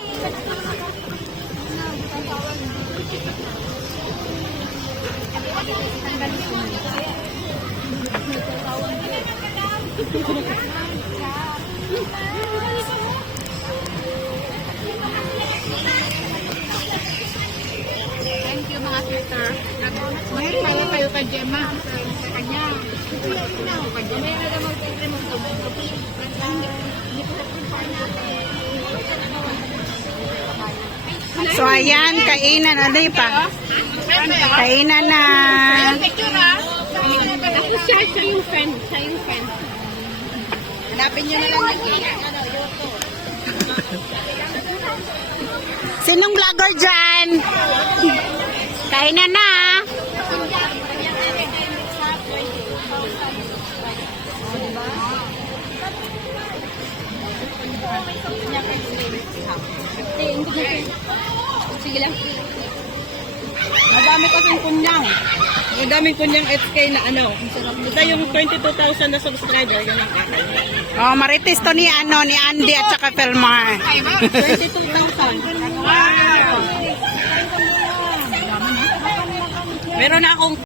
Thank you mga sister. Magkakayo kayo kay Gemma. Sa kanya. Kay Gemma. So ayan, kainan. Ano yun pa? Kainan na. Siya, yung friend. Siya yung friend. Hanapin niyo na lang ano. Sinong vlogger dyan? Kainan na. Sige lang. Madami kasing kunyang. Madaming kunyang SK na ano. Ito yung 22,000 na subscriber. Akin. Oh, marites to ni ano ni Andy at saka Pelmar. 22,000. Wow! Meron na akong